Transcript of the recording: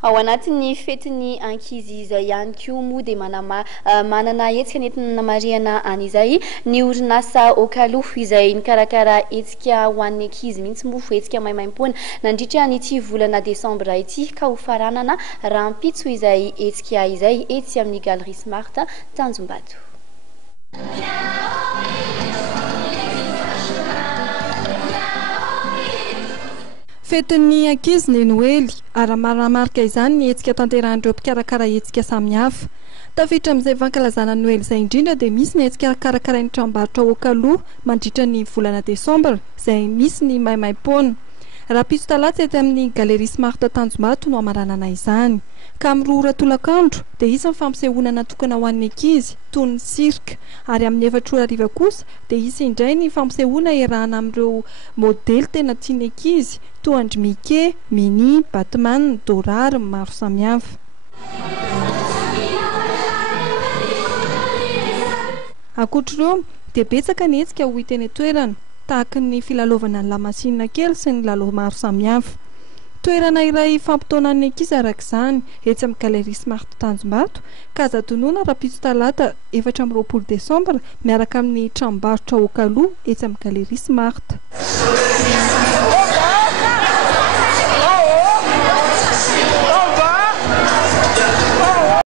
Ao anatin'ny fetiny ankizy izay ihany koa moa dia manana hetsika nentina namariana an'izay ny orinasa Okalou izay nikarakara hetsika ho an'ny ankizy mihitsy moa hetsika maimaim-poana nandritra n'ity volana desambra ity ka ho faranana Rahampitso izay hetsika izay etsy amin'ny Galerie Smart Tanjombato. Fetin'ny ankizy ny Noely ary maramarika izany ny hetsika tanterahan'ireo mpikarakara hetsika samihafa. Tafiditra amin'izay fanakalazana Noely izay indrindra dia misy ny hetsika karakarain'ny tranombarotra Okalou mandritra ny volana desambra izay misy ny maimaim-poana. Rahampitso talata eto amin'ny Galerie Smart Tanjombato no hamaranana izany. Ka amin'ny tolakandro dia isany fampisehoana natokana ho an'ny ankizy toy ny sirka ary amin'ny 4 kosa dia isy indray ny fampisehoana iarahana amin'ireo modely tena tiany ankizy toy andry mike, mini, batman, dorary maro samihafa. Ankoatr'ireo dia betsaka ny hetsika ho hita eny toerana tahaka ny filalaovana ny lamasinina kely sy ny lalao maro samihafa. Toerana iray fampitaonan'ny ankizy arak'izany etsy amin'ny Galerie Smart Tanjombato ka aza tonoina Rahampitso talata 4 desambra miaraka amin'ny tranombarotra Okalou etsy amin'ny Galerie Smart.